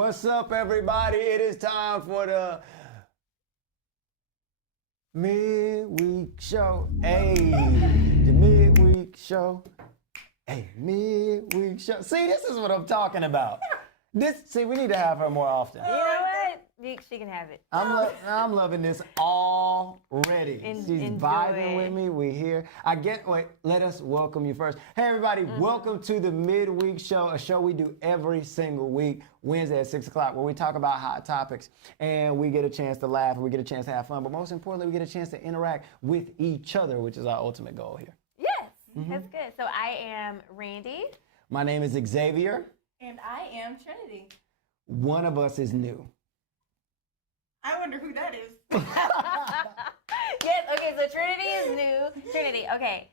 What's up, everybody? It is time for the Midweek Show. Hey, the Midweek Show. Hey, Midweek Show. See, this is what I'm talking about. See, we need to have her more often. You know what? She can have it. I'm loving this already. She's enjoy vibing it. with me. We're here. Let us welcome you first. Hey, everybody. Welcome to the Midweek Show, a show we do every single week, Wednesday at 6 o'clock, where we talk about hot topics, and we get a chance to laugh, and we get a chance to have fun, but most importantly, we get a chance to interact with each other, which is our ultimate goal here. Yes, that's good. So I am Randy. My name is Xavier. And I am Trinity. One of us is new. I wonder who that is. Yes, okay, so Trinity is new. Trinity, okay.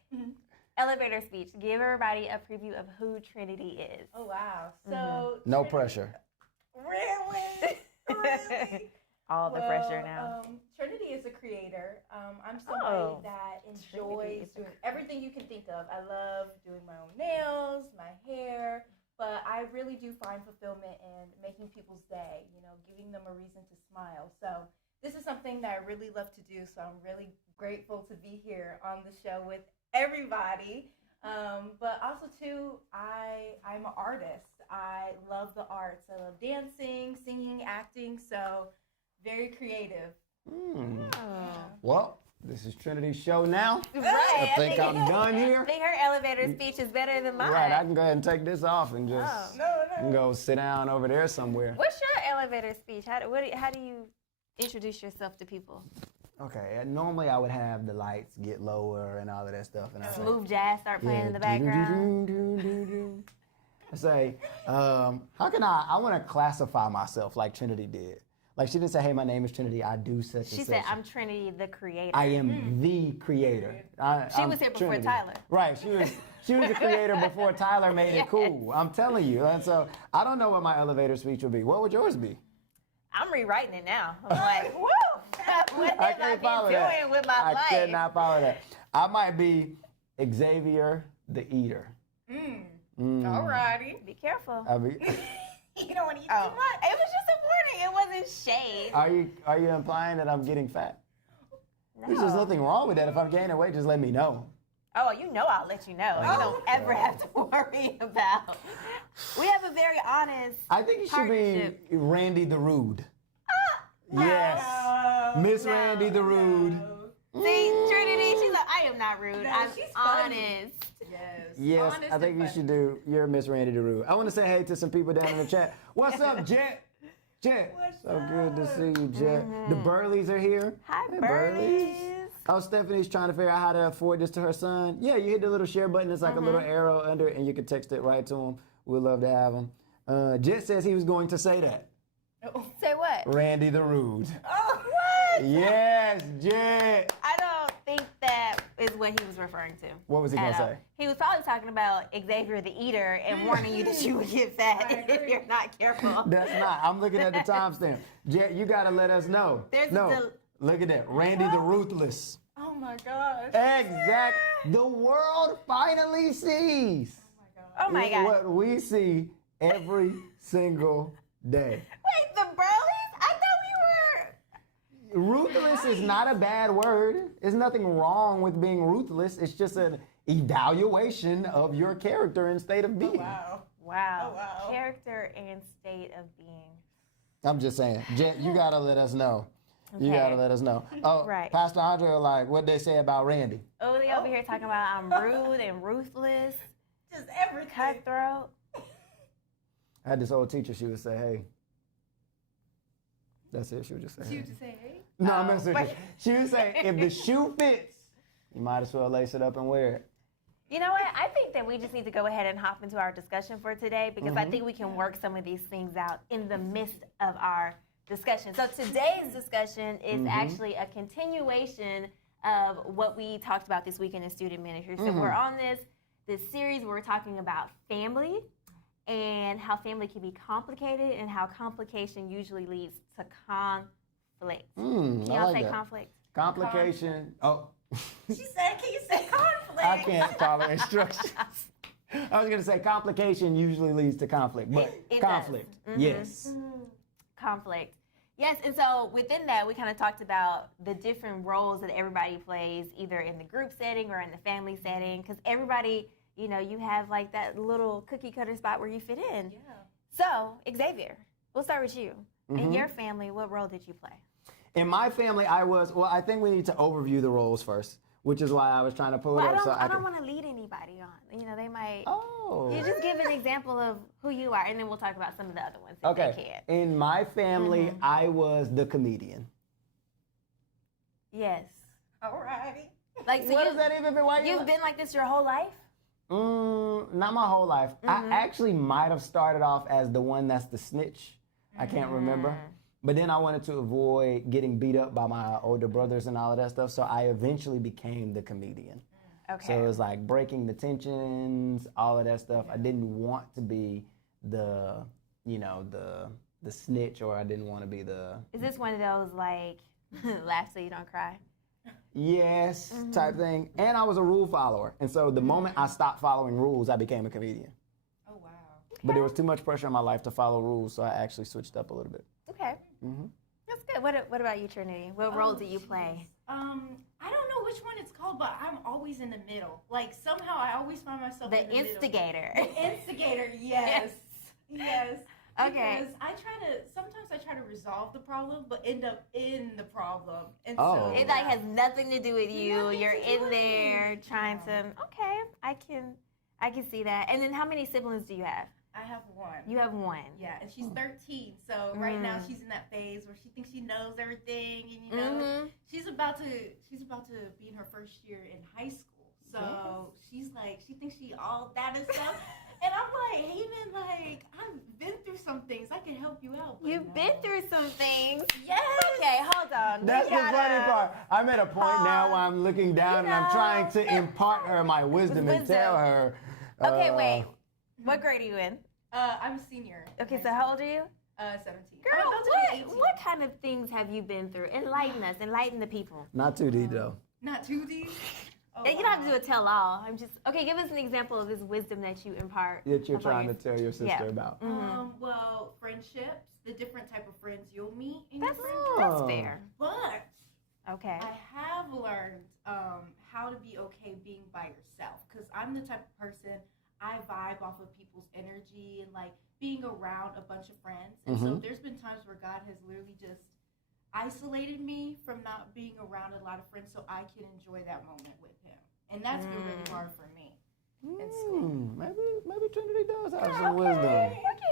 Elevator speech. Give everybody a preview of who Trinity is. Oh, wow. So, No pressure. Really? Really? All the pressure now. Trinity is a creator. I'm Oh. somebody that Trinity enjoys is a doing everything you can think of. I love doing my own nails, my hair, but I really do find fulfillment in making people's day, giving them a reason to smile. So this is something that I really love to do, so I'm really grateful to be here on the show with everybody. But also, too, I'm an artist. I love the arts. I love dancing, singing, acting, so very creative. Well, this is Trinity's show now. Right. I think I'm done here. I think her elevator speech is better than mine. Right, I can go ahead and take this off and just No. go sit down over there somewhere. What's your elevator speech? How do you introduce yourself to people? Okay, normally I would have the lights get lower and all of that stuff. And I say, Smooth jazz start playing in the background. I say, how can I want to classify myself like Trinity did. Like, she didn't say, hey, my name is Trinity, I do such and such. She said, I'm Trinity, the creator. I am the creator. She was here before Trinity. Tyler. Right, she was the creator before Tyler made it cool. I'm telling you. And so I don't know what my elevator speech would be. What would yours be? I'm rewriting it now. I'm like, woo! What I have I can't follow been that. doing with my life? I cannot follow that. I might be Xavier the Eater. Alrighty. Be careful. I mean, You don't want to eat Oh, too much. it was just a warning. It wasn't shade. are you implying that I'm getting fat? No. There's just nothing wrong with that. If I'm gaining weight, just let me know. Oh, I'll let you know. You don't ever have to worry about. We have a very honest I think you should be partnership. Randy the Rude. No. Yes. Miss No. Randy the Rude. See, Trinity, she's like, I am not rude. No, I'm she's funny. honest. Yes. Yes, Honest I think and you funny. should do. You're Miss Randy the Rude. I want to say hey to some people down in the chat. What's up, Jet? Jet. What's So good to see you, Jet. The Burleys are here. Hi, Hey, birdies. Oh, Stephanie's trying to figure out how to afford this to her son. Yeah, you hit the little share button. It's like a little arrow under it, and you can text it right to him. We'd love to have him. Jet says he was going to say that. Say what? Randy the Rude. Oh, what? Yes, Jet. I don't think that is what he was referring to. What was he going at to all. say? He was probably talking about Xavier the Eater and warning you that you would get fat I if agree. you're not careful. That's not. I'm looking at the timestamp. Jet, you got to let us know. There's no, a look at that. Randy the Ruthless. Oh my gosh. Exact. The world finally sees Oh my God. what we see every single day. Wait, the Burleys? I thought we were. Ruthless is not a bad word. There's nothing wrong with being ruthless. It's just an evaluation of your character and state of being. Wow. Wow. Oh, wow. Character and state of being. I'm just saying. Jet, you got to let us know. You Okay. got to let us know. Oh, Right. Pastor Andre, like, what they say about Randy? Oh, they over here talking about I'm rude and ruthless, Just everything. cutthroat. I had this old teacher, she would say, hey. That's it, she would just say, She hey. would just say, hey. No, I'm messing with wait. you. She would say, if the shoe fits, you might as well lace it up and wear it. You know what? I think that we just need to go ahead and hop into our discussion for today because I think we can work some of these things out in the midst of our discussion. So today's discussion is actually a continuation of what we talked about this weekend in student ministry. So we're on this series where we're talking about family and how family can be complicated and how complication usually leads to conflict. Can I y'all like say that. conflict? Complication. Oh, She said, can you say conflict? I can't follow instructions. I was going to say complication usually leads to conflict, but It conflict, does. yes. conflict. Yes, and so within that, we kind of talked about the different roles that everybody plays, either in the group setting or in the family setting, because everybody, you know, you have like that little cookie cutter spot where you fit in. Yeah. So, Xavier, we'll start with you. In your family, what role did you play? In my family, I think we need to overview the roles first, which is why I was trying to pull it up. I don't want to lead anybody on. You know, they might. Oh. You just give an example of who you are, and then we'll talk about some of the other ones if Okay. they can. In my family, I was the comedian. Yes. Alrighty. Like, so What does that even mean? Why you've been like this your whole life? Not my whole life. I actually might have started off as the one that's the snitch. I can't remember. But then I wanted to avoid getting beat up by my older brothers and all of that stuff, so I eventually became the comedian. Okay. So it was like breaking the tensions, all of that stuff. I didn't want to be the, you know, the snitch, or I didn't want to be the... Is this one of those, like, laugh so you don't cry? Yes, type thing. And I was a rule follower. And so the moment I stopped following rules, I became a comedian. Oh, wow. But there was too much pressure in my life to follow rules, so I actually switched up a little bit. Okay. That's good. What about you, Trinity? What role do you play? I don't know which one it's called, but I'm always in the middle. Like, somehow I always find myself The in the middle. instigator. Instigator, yes. Yes. Okay. Because sometimes I try to resolve the problem, but end up in the problem. And Oh. so, It like has nothing to do with you. Nothing You're to do in with there me. trying to. Okay, I can see that. And then how many siblings do you have? I have one. You have one. Yeah, and she's 13. So right now she's in that phase where she thinks she knows everything, and you know, she's about to be in her first year in high school. So she's like, she thinks she all that and stuff. And I'm like, Haven, like, I've been through some things. I can help you out. But You've been through some things. Yes. Okay, hold on. That's the funny part. I'm at a point now where I'm looking down and I'm trying to impart her my wisdom and tell her. Okay, wait. What grade are you in? I'm a senior. Okay, so how old are you? 17. Girl, I'm about to be 18. what kind of things have you been through? Enlighten us. Enlighten the people. Not too deep, though. Not too deep. Oh, And you don't have to do a tell-all. I'm just okay. Give us an example of this wisdom that you impart. That you're about trying to tell your sister about. Well, friendships, the different type of friends you'll meet in your That's friends. fair. But Okay. I have learned how to be okay being by yourself, because I'm the type of person, I vibe off of people's energy and like being around a bunch of friends. And so there's been times where God has literally just isolated me from not being around a lot of friends so I can enjoy that moment with him. And that's been really hard for me in school. Maybe Trinity does have some wisdom. I'll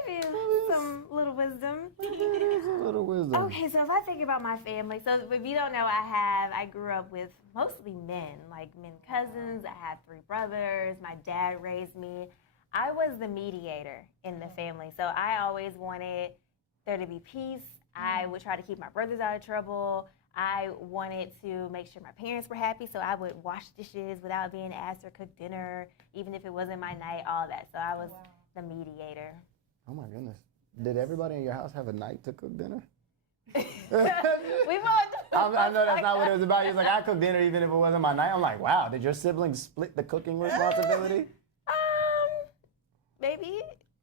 give you some little wisdom. There's a little wisdom. Okay, so if I think about my family, so if you don't know, I grew up with mostly men, like men cousins. I had 3 brothers. My dad raised me. I was the mediator in the family, so I always wanted there to be peace. I would try to keep my brothers out of trouble. I wanted to make sure my parents were happy, so I would wash dishes without being asked or cook dinner, even if it wasn't my night, all that. So I was the mediator. Oh my goodness. Did everybody in your house have a night to cook dinner? We both. I know that's not what it was about. He was like, I cook dinner even if it wasn't my night. I'm like, wow, did your siblings split the cooking responsibility? Maybe.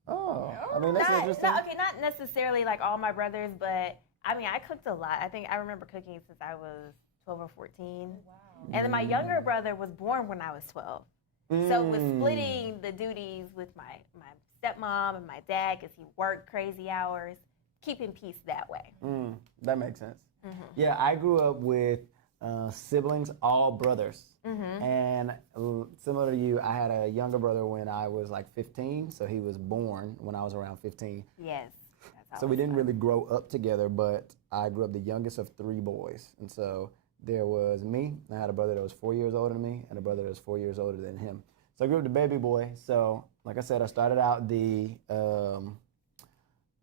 Oh, I mean, that's interesting. Not necessarily like all my brothers, but I mean, I cooked a lot. I remember cooking since I was 12 or 14. Wow. And then my younger brother was born when I was 12. So it was splitting the duties with my stepmom and my dad because he worked crazy hours, keeping peace that way. That makes sense. Yeah, I grew up with siblings, all brothers. And similar to you, I had a younger brother when I was like 15, so he was born when I was around 15. Yes. So we didn't really grow up together, but I grew up the youngest of 3 boys. And so there was me, I had a brother that was 4 years older than me, and a brother that was 4 years older than him. So I grew up the baby boy. So like I said, I started out the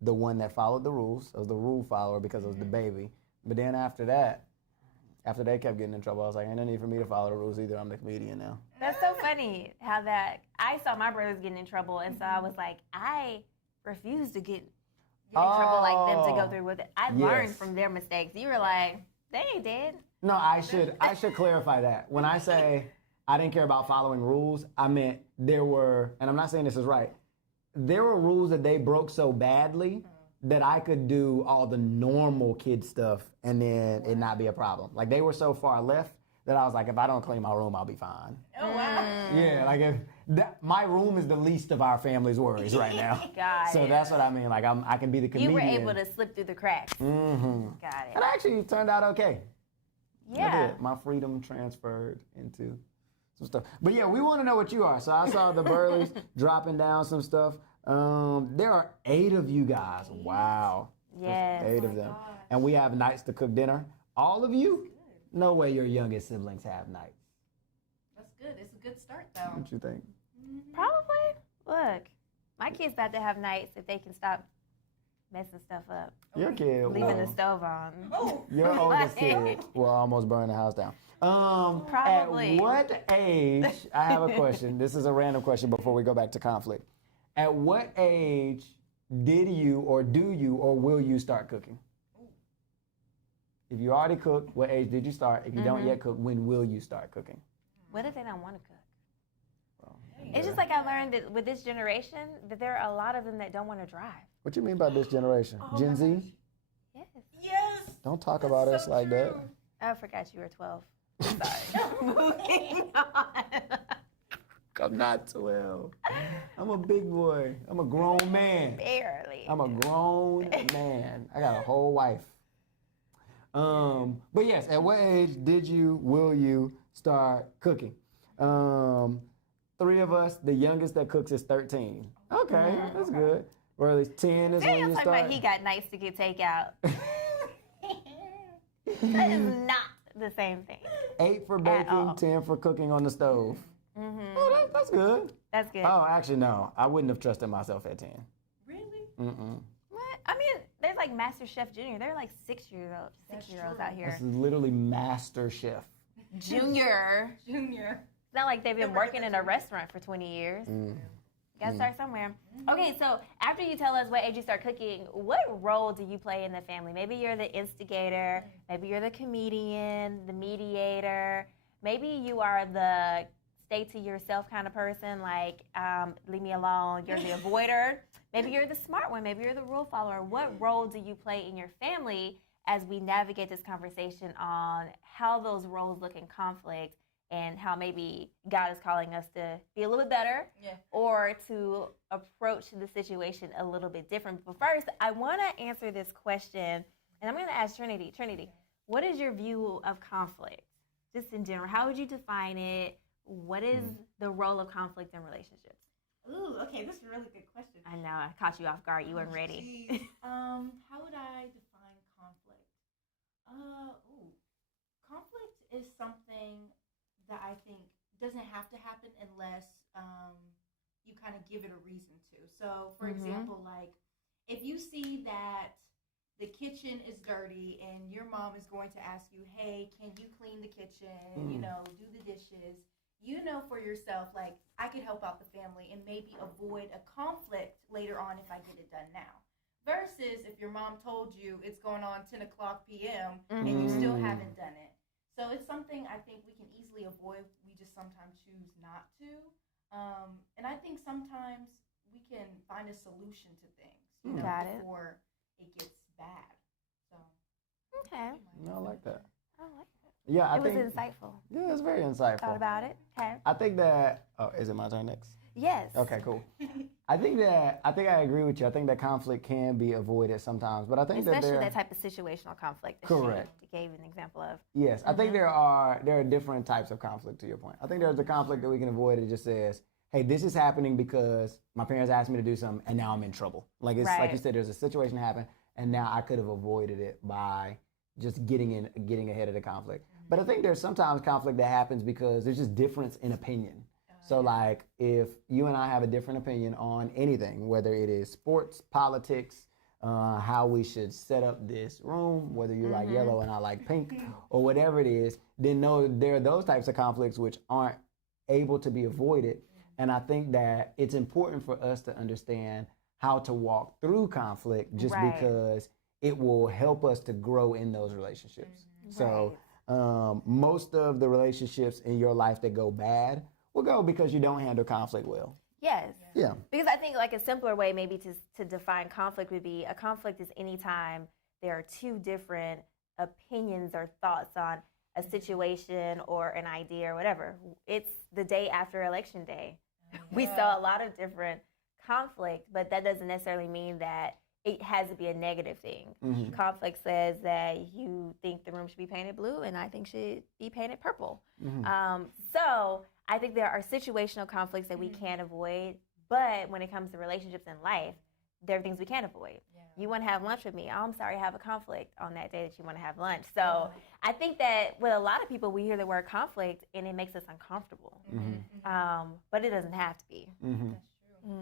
one that followed the rules. I was the rule follower because I was the baby. But then after they kept getting in trouble, I was like, ain't no need for me to follow the rules either. I'm the comedian now. That's so funny how that I saw my brothers getting in trouble, and so I was like, I refuse to get in trouble like them to go through with it. I learned from their mistakes. You were like, they ain't dead. No, I should clarify that. When I say I didn't care about following rules, I meant there were, and I'm not saying this is right, there were rules that they broke so badly that I could do all the normal kid stuff and then it not be a problem. Like they were so far left that I was like, if I don't clean my room, I'll be fine. Oh, wow. Yeah, like if my room is the least of our family's worries right now. Got So it. that's what I mean. Like I can be the comedian. You were able to slip through the cracks. Mm-hmm. Got it. And actually it turned out okay. I Yeah. did. My freedom transferred into some stuff. But yeah, we want to know what you are. So I saw the Burleys dropping down some stuff. There are 8 of you guys. Wow. Yes. 8 of them. And we have nights to cook dinner. All of you? No way your youngest siblings have nights. That's good. It's a good start, though. What you think? Probably. Look, my kid's about to have nights if they can stop messing stuff up. Your kid Leaving the will. stove on. Oh, Your oldest kid will almost burn the house down. Probably. At what age, I have a question. This is a random question before we go back to conflict. At what age did you or do you or will you start cooking? If you already cook, what age did you start? If you don't yet cook, when will you start cooking? What if they don't want to cook? Well, It's just like I learned that with this generation that there are a lot of them that don't want to drive. what you mean by this generation? Gen Z? Yes. yes. Don't talk about us like that. I forgot you were 12. Sorry. Moving on. I'm not 12. I'm a big boy. I'm a grown man. Barely. I'm a grown man. I got a whole wife. But yes, at what age will you start cooking? 3 of us, the youngest that cooks is 13. Okay, that's good. Or at least 10 is when Daniel's you talking about start. he got nights to get takeout. That is not the same thing. 8 for all. baking, 10 for cooking on the stove. Oh, that's good. That's good. Oh, actually, no. I wouldn't have trusted myself at 10. Really? Mm-mm. What? I mean, there's like Master Chef Junior. They're like 6-year-olds out here. This is literally Master Chef. Junior. Junior. It's not like they've been working in a restaurant for 20 years. Gotta start somewhere. Okay, so after you tell us what age you start cooking, what role do you play in the family? Maybe you're the instigator, maybe you're the comedian, the mediator, maybe you are the stay to yourself kind of person, like leave me alone, you're the avoider. Maybe you're the smart one, maybe you're the rule follower. What role do you play in your family as we navigate this conversation on how those roles look in conflict and how maybe God is calling us to be a little bit better or to approach the situation a little bit different. But first, I want to answer this question, and I'm going to ask Trinity. Trinity, what is your view of conflict, just in general? How would you define it? What is the role of conflict in relationships? Ooh, okay, this is a really good question. I know, I caught you off guard. You weren't ready. Geez. How would I define conflict? Conflict is something that I think doesn't have to happen unless you kind of give it a reason to. So, for example, like if you see that the kitchen is dirty and your mom is going to ask you, hey, can you clean the kitchen, you know, do the dishes, you know for yourself, like I could help out the family and maybe avoid a conflict later on if I get it done now. Versus if your mom told you it's going on 10 o'clock p.m. and you still haven't done it. So it's something I think we can easily avoid. We just sometimes choose not to. And I think sometimes we can find a solution to things, you know, before it gets bad. So Okay. No, I like that. I like it. Yeah, It was insightful. Yeah, it's very insightful. Thought about it. Okay. I think that. Oh, is it my turn next? Yes. Okay, cool. I think I agree with you. I think that conflict can be avoided sometimes, but I think Especially that that type of situational conflict that Correct. she gave an example of. yes, I think there are different types of conflict. To your point, I think there's a conflict that we can avoid. It just says, "Hey, this is happening because my parents asked me to do something, and now I'm in trouble." Like it's like you said, there's a situation happen, and now I could have avoided it by just getting ahead of the conflict. But I think there's sometimes conflict that happens because there's just difference in opinion. So like if you and I have a different opinion on anything, whether it is sports, politics, how we should set up this room, whether you like yellow and I like pink or whatever it is, then there are those types of conflicts which aren't able to be avoided. And I think that it's important for us to understand how to walk through conflict just because it will help us to grow in those relationships. So most of the relationships in your life that go bad will go because you don't handle conflict well. Yes. Yeah. Because I think like a simpler way maybe to define conflict would be a conflict is any time there are two different opinions or thoughts on a situation or an idea or whatever. It's the day after election day. We saw a lot of different conflict, but that doesn't necessarily mean that it has to be a negative thing. Mm-hmm. Conflict says that you think the room should be painted blue and I think should be painted purple. Mm-hmm. So I think there are situational conflicts that we can't avoid, but when it comes to relationships in life, there are things we can't avoid. Yeah. You want to have lunch with me. Oh, I'm sorry, I have a conflict on that day that you want to have lunch. So I think that with a lot of people, we hear the word conflict and it makes us uncomfortable. But it doesn't have to be. Mm-hmm. That's true.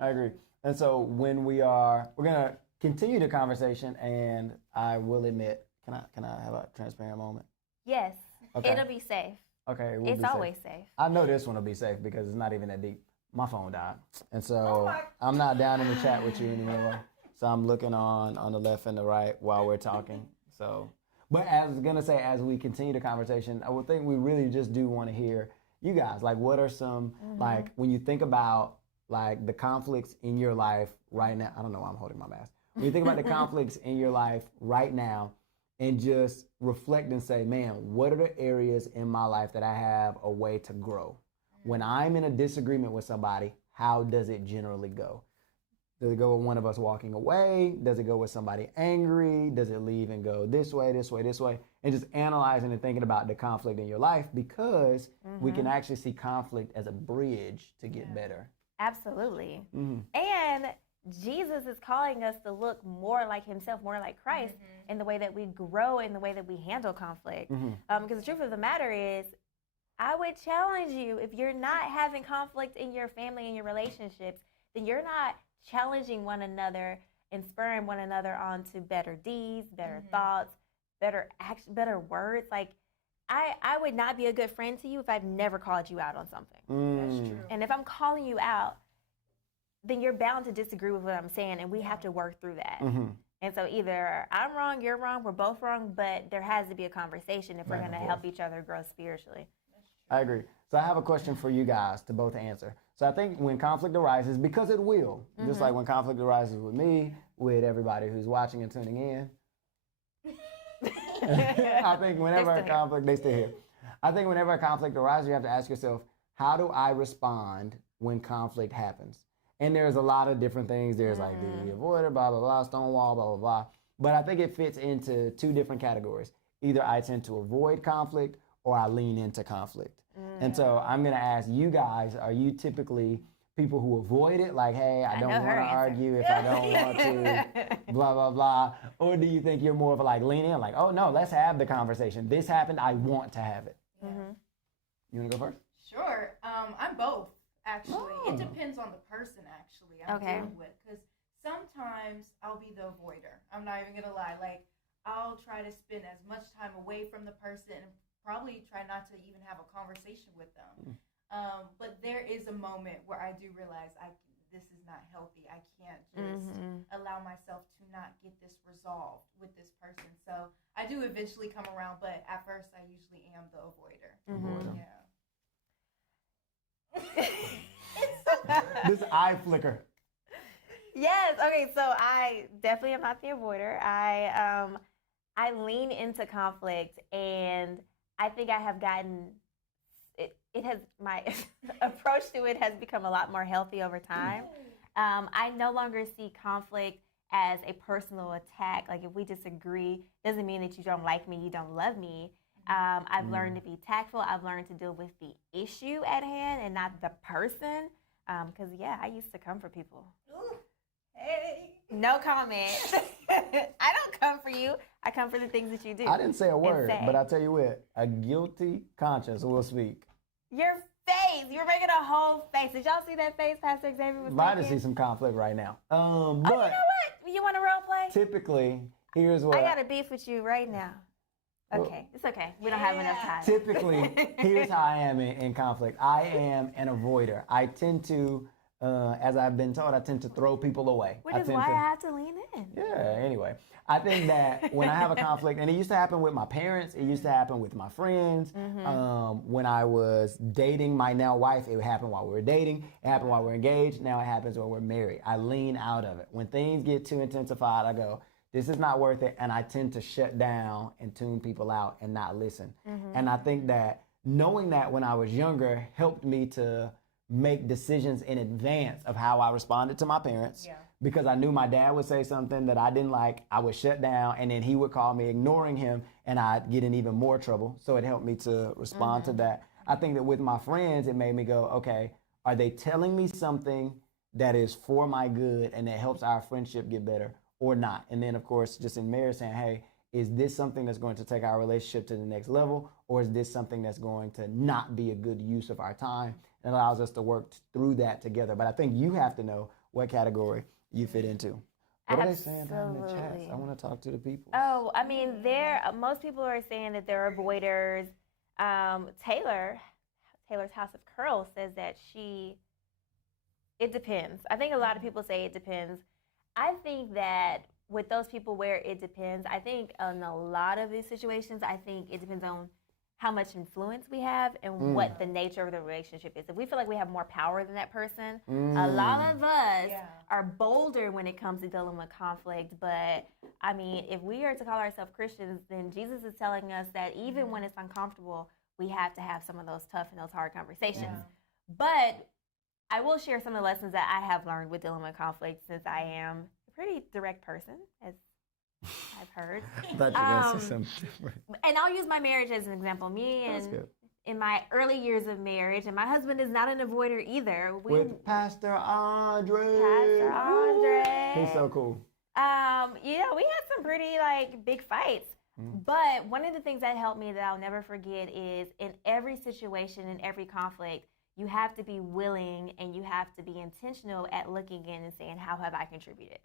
I agree. And so when we're going to continue the conversation, and I will admit, can I have a transparent moment? Yes. Okay. It'll be safe. Okay. It's always safe. I know this one will be safe because it's not even that deep. My phone died. And so I'm not down in the chat with you anymore. So I'm looking on the left and the right while we're talking. So, but as I was going to say, as we continue the conversation, I would think we really just do want to hear you guys. Like, what are some, like, when you think about, like, the conflicts in your life right now? I don't know why I'm holding my mask. When you think about the conflicts in your life right now and just reflect and say, man, what are the areas in my life that I have a way to grow? When I'm in a disagreement with somebody, how does it generally go? Does it go with one of us walking away? Does it go with somebody angry? Does it leave and go this way, this way, this way? And just analyzing and thinking about the conflict in your life, because we can actually see conflict as a bridge to get better. Absolutely. And Jesus is calling us to look more like himself, more like Christ in the way that we grow, in the way that we handle conflict. Because the truth of the matter is, I would challenge you, if you're not having conflict in your family and your relationships, then you're not challenging one another and spurring one another on to better deeds, better thoughts, better action, better words. Like, I would not be a good friend to you if I've never called you out on something. That's true. And if I'm calling you out, then you're bound to disagree with what I'm saying, and we have to work through that. And so either I'm wrong, you're wrong, we're both wrong, but there has to be a conversation if we're going to help each other grow spiritually. I agree. So I have a question for you guys to both answer. So I think when conflict arises, because it will, just like when conflict arises with me, with everybody who's watching and tuning in, I think whenever a conflict, they stay here. I think whenever a conflict arises, you have to ask yourself, how do I respond when conflict happens? And there's a lot of different things. There's like the avoider, blah, blah, blah, stonewall, blah, blah, blah. But I think it fits into two different categories. Either I tend to avoid conflict or I lean into conflict. And so I'm going to ask you guys, are you typically people who avoid it? Like, hey, I don't want to argue if I don't want to, blah, blah, blah. Or do you think you're more of a like lean in, like, oh, no, let's have the conversation. This happened. I want to have it. You want to go first? Sure. I'm both, actually. It depends on the person, actually, I'm dealing with. Because sometimes I'll be the avoider. I'm not even going to lie. Like, I'll try to spend as much time away from the person and probably try not to even have a conversation with them. But there is a moment where I do realize this is not healthy. I can't just allow myself to not get this resolved with this person. So I do eventually come around, but at first I usually am the avoider. Yeah. This eye flicker. Yes. Okay. So I definitely am not the avoider. I lean into conflict, and I think I have gotten it. It has my approach to it has become a lot more healthy over time. I no longer see conflict as a personal attack. Like, if we disagree, doesn't mean that you don't like me, you don't love me. I've learned to be tactful. I've learned to deal with the issue at hand and not the person. Because, I used to come for people. Ooh, hey. No comment. I don't come for you. I come for the things that you do. I didn't say a word, but I tell you what, a guilty conscience will speak. Your face. You're making a whole face. Did y'all see that face Pastor Xavier was Might making? see some conflict right now. But you know what? You want to role play? typically, here's what I got a beef with you right now. Okay, it's okay. We don't have enough time. Typically, here's how I am in conflict. I am an avoider. I tend to as I've been told, I tend to throw people away. Which is why I have to lean in. Yeah, anyway. I think that when I have a conflict, and it used to happen with my parents, it used to happen with my friends. When I was dating my now wife, it happened while we were dating. It happened while we're engaged. Now it happens when we're married. I lean out of it. When things get too intensified, I go, this is not worth it. And I tend to shut down and tune people out and not listen. And I think that knowing that when I was younger helped me to make decisions in advance of how I responded to my parents. Yeah. Because I knew my dad would say something that I didn't like, I would shut down, and then he would call me ignoring him, and I'd get in even more trouble. So it helped me to respond to that. I think that with my friends, it made me go, okay, are they telling me something that is for my good and that helps our friendship get better or not? And then, of course, just in marriage saying, hey, is this something that's going to take our relationship to the next level, or is this something that's going to not be a good use of our time? It allows us to work through that together. But I think you have to know what category you fit into. What are they saying down in the chats? I want to talk to the people. Oh, I mean, most people are saying that they're avoiders. Taylor's House of Curls says that it depends. I think a lot of people say it depends. I think that with those people where it depends, I think in a lot of these situations, I think it depends on how much influence we have and what the nature of the relationship is. If we feel like we have more power than that person, a lot of us are bolder when it comes to dealing with conflict. But I mean, if we are to call ourselves Christians, then Jesus is telling us that even when it's uncomfortable, we have to have some of those tough and those hard conversations. Yeah. But I will share some of the lessons that I have learned with dealing with conflict, since I am a pretty direct person, as I've heard. And I'll use my marriage as an example. Me and in my early years of marriage, and my husband is not an avoider either. With Pastor Andre. He's so cool. We had some pretty big fights. But one of the things that helped me that I'll never forget is in every situation, in every conflict, you have to be willing and you have to be intentional at looking in and saying, how have I contributed?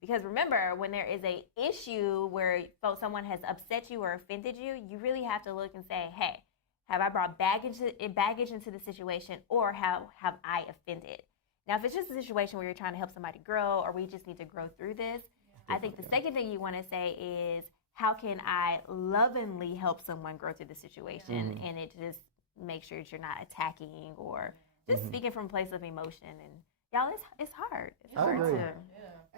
Because remember, when there is a issue where someone has upset you or offended you, you really have to look and say, hey, have I brought baggage into the situation, or how have I offended? Now, if it's just a situation where you're trying to help somebody grow, or we just need to grow through this, I think the second thing you want to say is, how can I lovingly help someone grow through the situation? And it just make sure that you're not attacking or just speaking from a place of emotion. And y'all, it's hard. It's hard to.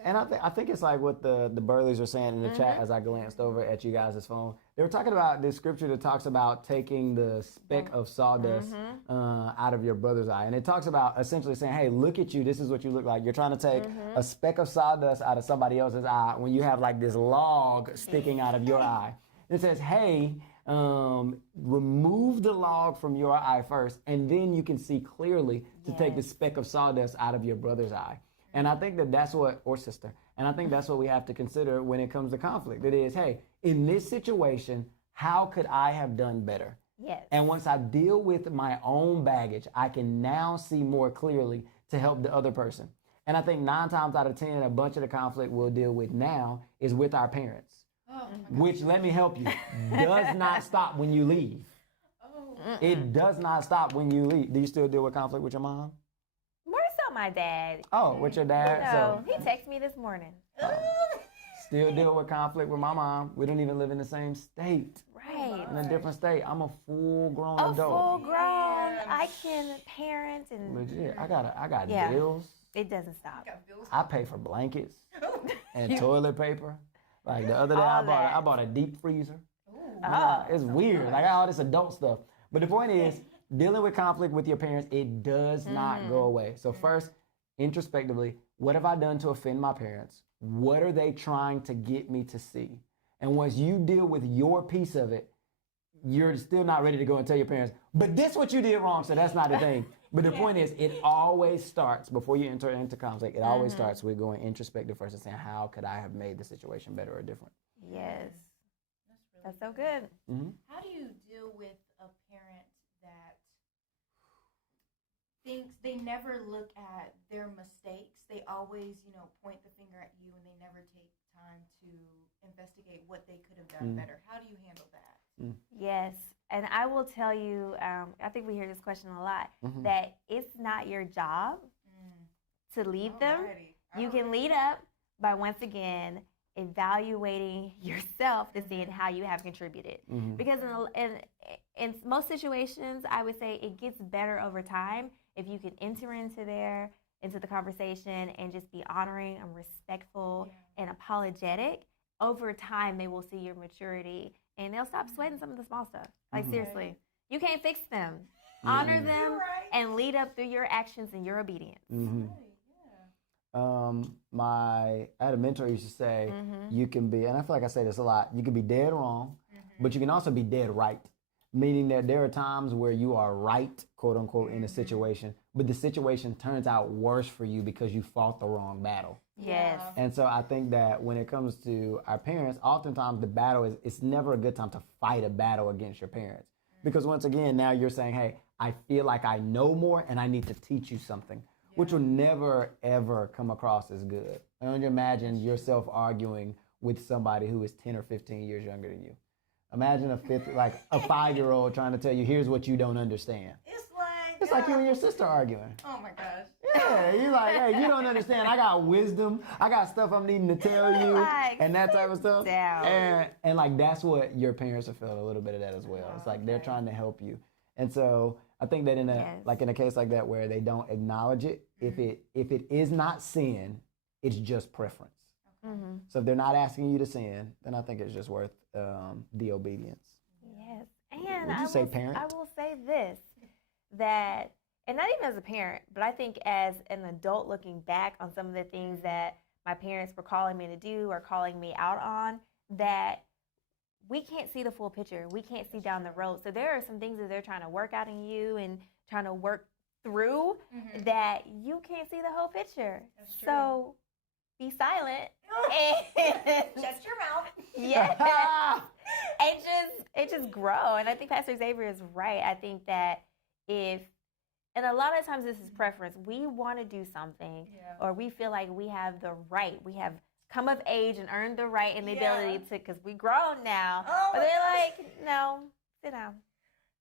And I think it's like what the Burleys are saying in the chat as I glanced over at you guys' phone. They were talking about this scripture that talks about taking the speck of sawdust out of your brother's eye. And it talks about essentially saying, hey, look at you. This is what you look like. You're trying to take a speck of sawdust out of somebody else's eye when you have like this log sticking out of your eye. It says, hey, remove the log from your eye first, and then you can see clearly to take the speck of sawdust out of your brother's eye. And I think that's what, or sister, and I think that's what we have to consider when it comes to conflict. It is, hey, in this situation, how could I have done better? Yes. And once I deal with my own baggage, I can now see more clearly to help the other person. And I think 9 times out of 10, a bunch of the conflict we'll deal with now is with our parents. Which, let me help you, does not stop when you leave. It does not stop when you leave. Do you still deal with conflict with your mom? More so my dad. Oh, with your dad? No, he texted me this morning. Still deal with conflict with my mom. We don't even live in the same state. Right. In a different state. I'm a full-grown adult. Full-grown. I can parent and. Legit. I got bills. It doesn't stop. I pay for blankets and toilet paper. Like the other day, I bought a deep freezer. It's weird. Like I got all this adult stuff. But the point is, dealing with conflict with your parents, it does not go away. So first, introspectively, what have I done to offend my parents? What are they trying to get me to see? And once you deal with your piece of it, you're still not ready to go and tell your parents, but this what you did wrong, so that's not the thing. But the point is, it always starts, before you enter into conflict, it always starts with going introspective first and saying, how could I have made the situation better or different? Yes. That's so good. How do you deal with a parent that thinks they never look at their mistakes? They always, point the finger at you, and they never take time to investigate what they could have done better. How do you handle that? Yes. And I will tell you, I think we hear this question a lot, that it's not your job to lead them. You can lead up by, once again, evaluating yourself to seeing how you have contributed. Because in most situations, I would say it gets better over time if you can enter into the conversation and just be honoring and respectful and apologetic. Over time, they will see your maturity and they'll stop sweating some of the small stuff. Like, seriously, you can't fix them. Honor them and lead up through your actions and your obedience. I had a mentor who used to say, you can be, and I feel like I say this a lot, you can be dead wrong, but you can also be dead right. Meaning that there are times where you are right, quote unquote, in a situation, but the situation turns out worse for you because you fought the wrong battle. Yes. And so I think that when it comes to our parents, oftentimes the battle it's never a good time to fight a battle against your parents. Because once again, now you're saying, hey, I feel like I know more and I need to teach you something, which will never, ever come across as good. And don't you imagine yourself arguing with somebody who is 10 or 15 years younger than you. Imagine a 5-year-old trying to tell you, here's what you don't understand. It's like you and your sister arguing. Oh my gosh. Yeah, you're like, hey, you don't understand. I got wisdom. I got stuff I'm needing to tell you, and that type of stuff. And like that's what your parents have felt a little bit of that as well. It's like they're trying to help you, and so I think that in a case like that where they don't acknowledge it, if it is not sin, it's just preference. So if they're not asking you to sin, then I think it's just worth the obedience. Yes, and Would you say parent? I will say this. That, and not even as a parent, but I think as an adult looking back on some of the things that my parents were calling me to do or calling me out on, that we can't see the full picture. We can't see down the road. So there are some things that they're trying to work out in you and trying to work through that you can't see the whole picture. So be silent and shut your mouth. Yeah. and just grow. And I think Pastor Xavier is right. I think that and a lot of times this is preference. We want to do something or we feel like we have the right. We have come of age and earned the right and the ability to, because we grown now. But they're like, no, sit down.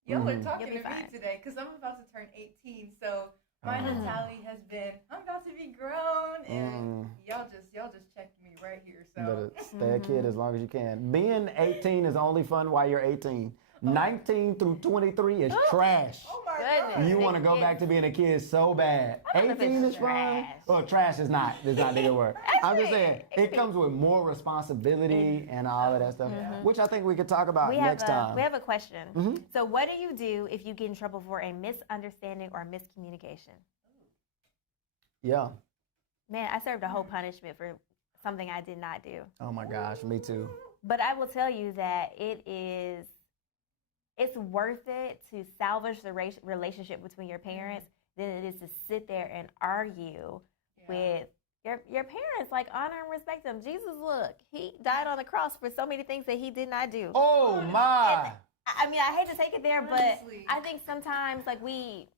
Y'all were talking to me today because I'm about to turn 18. So my mentality has been, I'm about to be grown, and y'all just checked me right here. So stay a kid as long as you can. Being 18 is only fun while you're 18. 19 through 23 is trash. Oh my goodness. You want to go back to being a kid so bad. 18 is fun. Well, trash is not. It's not a good word. I'm just saying it comes with more responsibility and all of that stuff, which I think we could talk about next time. We have a question. So what do you do if you get in trouble for a misunderstanding or miscommunication? Yeah. Man, I served a whole punishment for something I did not do. Oh my gosh, me too. But I will tell you that it's worth it to salvage the relationship between your parents than it is to sit there and argue with your parents. Like, honor and respect them. Jesus, look, he died on the cross for so many things that he did not do. Oh my! And, I mean, I hate to take it there, but I think sometimes like we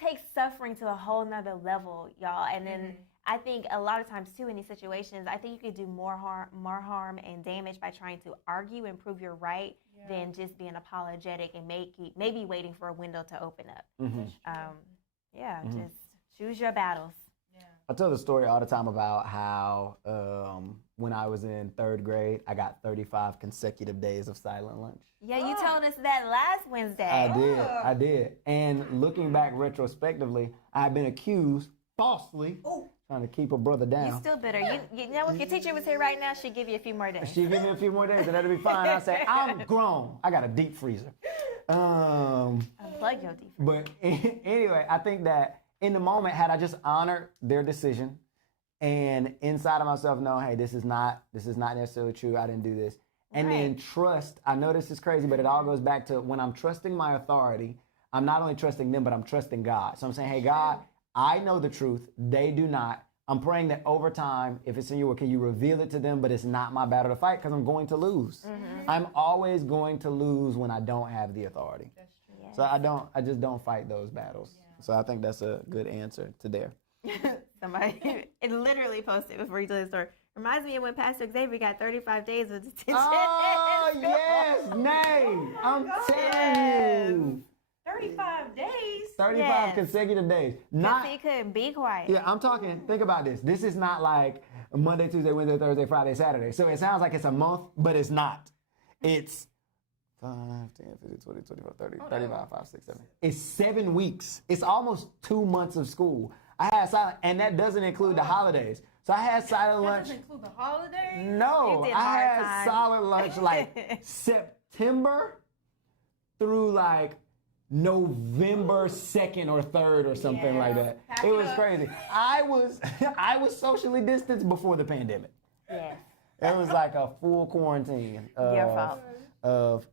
take suffering to a whole nother level, y'all. And then I think a lot of times too in these situations, I think you could do more harm and damage by trying to argue and prove you're right than just being apologetic and maybe waiting for a window to open up. Just choose your battles. I tell the story all the time about how when I was in 3rd grade, I got 35 consecutive days of silent lunch. Yeah, you told us that last Wednesday. I did. And looking back retrospectively, I've been accused falsely trying to keep a brother down. You still bitter. You know, if your teacher was here right now, she'd give you a few more days. She'd give me a few more days and that'd be fine. I say, I'm grown. I got a deep freezer. Unplug your deep freezer. But anyway, I think that in the moment, had I just honored their decision and inside of myself know, hey, this is not necessarily true. I didn't do this. And then trust. I know this is crazy, but it all goes back to when I'm trusting my authority, I'm not only trusting them, but I'm trusting God. So I'm saying, hey, God, I know the truth. They do not. I'm praying that over time, if it's in your will, can you reveal it to them? But it's not my battle to fight because I'm going to lose. I'm always going to lose when I don't have the authority. So I just don't fight those battles. So I think that's a good answer to there. Somebody it literally posted before you tell the story. Reminds me of when Pastor Xavier got 35 days of detention. Oh, yes, Nay. I'm telling you. 35 days. 35 Yes. consecutive days. Because he couldn't be quiet. Yeah, I'm talking, think about this. This is not like Monday, Tuesday, Wednesday, Thursday, Friday, Saturday. So it sounds like it's a month, but it's not. It's 5, 10, 15, 20, 25, 30, 35, 5, 6, 7. It's 7 weeks. It's almost 2 months of school. I had silent, and that doesn't include the holidays. So I had silent That lunch. doesn't include the holidays. No, You did I hard had time. silent lunch like September through like November 2nd or 3rd or something like that. Pack It it was up. crazy. I was socially distanced before the pandemic. Yes. It was like a full quarantine. Your fault. It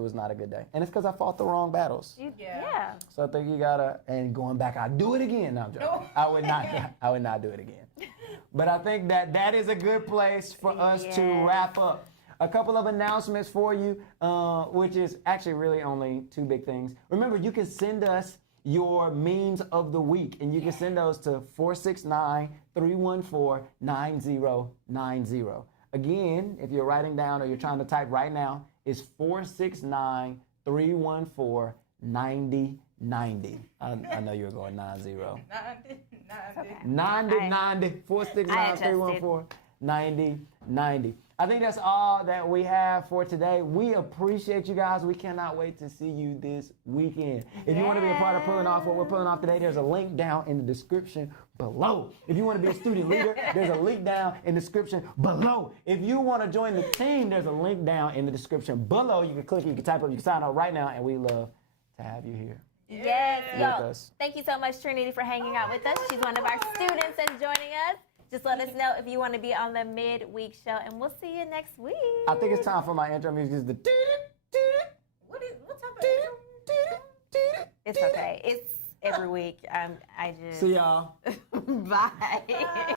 was not a good day. And it's because I fought the wrong battles. Yeah. So I think you gotta, and going back, I'd do it again. No, I'm joking. No. I would not do it again. But I think that is a good place for us to Yes. wrap up. A couple of announcements for you, which is actually really only 2 big things. Remember, you can send us your memes of the week, and you can send those to 469-314-9090. Again, if you're writing down or you're trying to type right now, it's 469-314-9090. I know you were going 90. 90, 469-314-9090. I think that's all that we have for today. We appreciate you guys. We cannot wait to see you this weekend. If you want to be a part of pulling off what we're pulling off today, there's a link down in the description below. If you want to be a student leader, there's a link down in the description below. If you want to join the team, there's a link down in the description below. You can click it, you can type up, you can sign up right now, and we love to have you here. Yes. With Yo, us. thank you so much, Trinity, for hanging out with us. She's one of our students that's joining us. Just let us know if you want to be on the midweek show, and we'll see you next week. I think it's time for my intro music. It's the What's up? It's okay. It's every week. I just See y'all. bye.